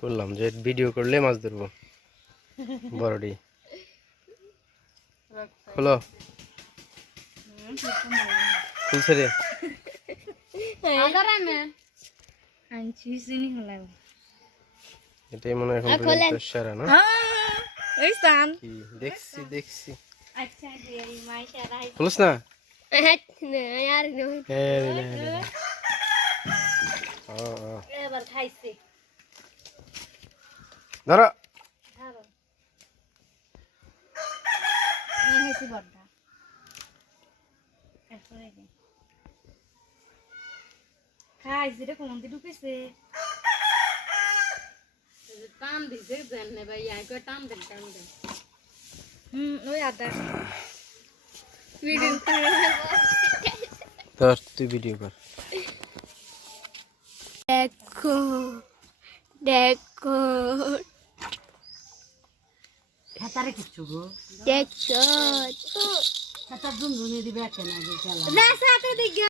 করলাম যে ভিডিও করলে মাছ ধরবো বড়ডি খোলো খুলছে রে এটাই মনে হয় এখন পর্যন্ত সেরা না কি দেখছি খুলছ না ধরো খাইছে রে কোন দিকে ঢুকেছে টান দিছে জানে ভাই আই কো টান দেন ওই আদা ভিডিও ধর তুই ভিডিও কর দেখো দেখো হাতারে কিচ্ছু গো দেখো হাতার দুন দুনিয়ে দিবে কেন আগে চালা রাস্তাতে দিকে